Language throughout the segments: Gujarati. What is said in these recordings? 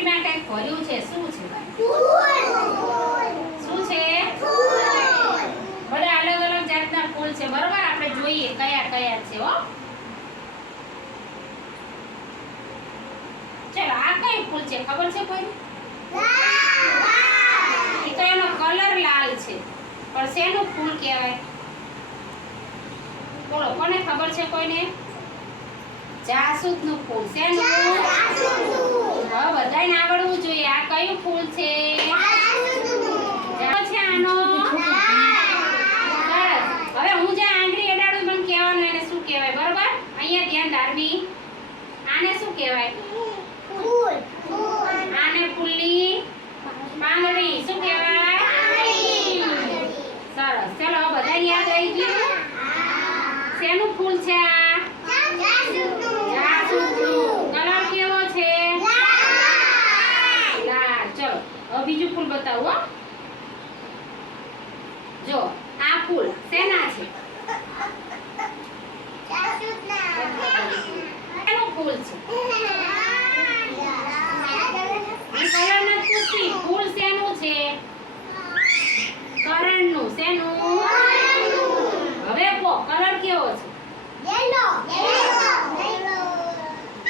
પોટલીમાં કઈ ભર્યું છે? શું છે? શું છે? બધા અલગ અલગ જાતના ફૂલ છે. બરોબર? આપણે જોઈએ કયા કયા છે, હો. ચલો, આ કઈ ફૂલ છે? ખબર છે કોઈ એ તો એનો કલર લાલ છે. પણ શેનું ફૂલ કહેવાય? બોલો, કોને ખબર છે કોઈને? જાસૂદનું ફૂલ. શેનું? હવે બધાને આવડવું જોઈએ. આ કયું ફૂલ છે? છે આનો. હવે હું જે આંગળી અડાડું મને કહેવાનું એને શું કહેવાય? બરોબર? અહીંયા ધ્યાન ધારવી આને શું કહેવાય? આને ફૂલની પાંદડી. શું કહેવાય? સરસ. ચલો બધાને યાદ આવી ગયું? શેનું ફૂલ છે આ જાસૂદનું કલર કેવો છે લાલ ચલો હવે બીજું ફૂલ બતાવું હો. જો આ ફૂલ શેના છે? એનું ફૂલ છે? ફૂલ શેનું છે? કરણનું. શેનું? હવે કલર કેવો છે?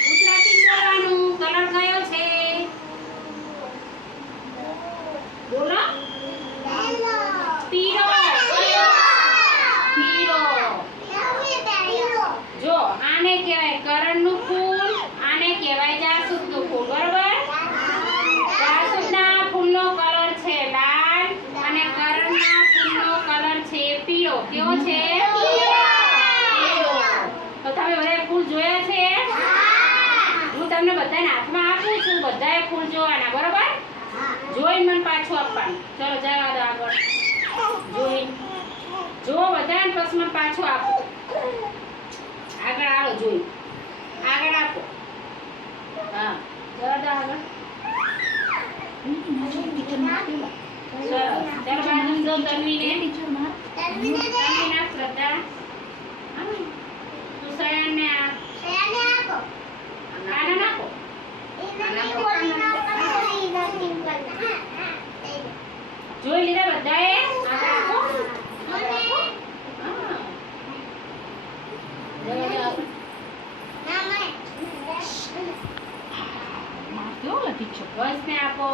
ગુજરાતી બોલવાનું કલર કયો છે બોલો પીળો પીળો જો આને કહેવાય કરણનું ફૂલ આને કહેવાય જાસૂદનું ફૂલ બરોબર જાસૂદના ફૂલનો કલર છે લાલ અને કરણના ફૂલનો કલર છે પીળો કેવો છે પીળો તો તમે બધાએ ફૂલ જોયા છે હું તમને બધાને હાથમાં આપું છું બધાએ ફૂલ જોવાના બરોબર જોઈ મને પાછું આપવાનું. ચલો જવા દો આગળ. જોઈ. જો વધારે પછી મને પાછું આપો. આગળ આવો જોઈ. આગળ આપો. હા જવા દો આગળ. તન્વીને. શ્રદ્ધા. તુષારને આ આને નાખો જોઈ લીધા બધાએ આગળ આપો આગળ આપો હા જવા દો આગળ. વંશને આપો.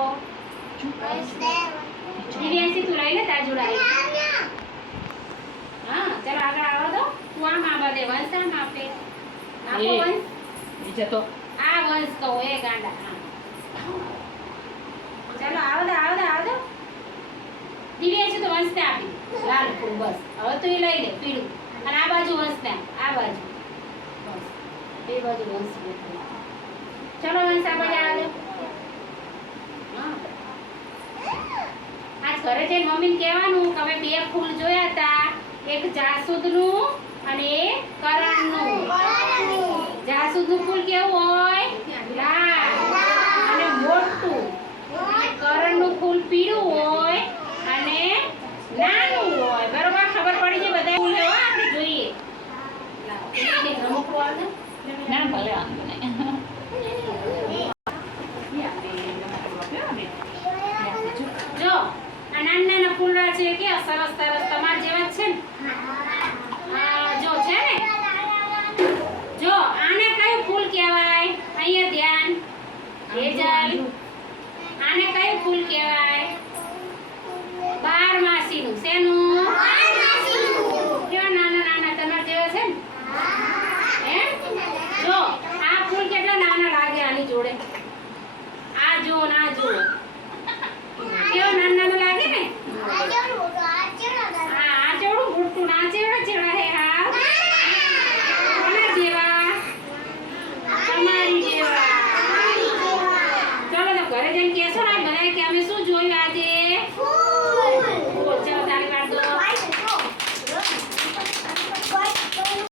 દિવ્યાંશી તું લઈ લે તારા જોડે હા ચાલો આગળ આવવા દો. તું આમ આવા દે વંશ આમ આપે. આપો વંશ. બીજા તો. આ વંશ કહું એ ગાંડા હા. ચાલો આવો દો આવો દો આવો દો. દિવ્યાંશી તો વંશને આપી. લાલ ફૂલ બસ. હવે તું એ લઈ લે પીળું. અને આ બાજુ વંશને આ બાજુ. બસ. બે બાજુ વંશ. ચલો વંશ આ બાજુ આવો હા આજ ઘરે જઈને મમ્મીને કહેવાનું કે અમે બે ફૂલ જોયા હતા એક જાસૂદનું અને એક કરણનું. જાસૂદનું ફૂલ કેવું હોય? લાલ. અને મોટું. કરણનું ફૂલ પીળું હોય અને નાનું હોય. બરોબર? ખબર પડી છે બધા ફૂલ લેવા આપણે જોઈએ. ને? ના ભલે વાંધો નહીં જો આ નાના નાના ફૂલડા છે કે સરસ સરસ તમારા જેવા જ છે ને? કે અમે શું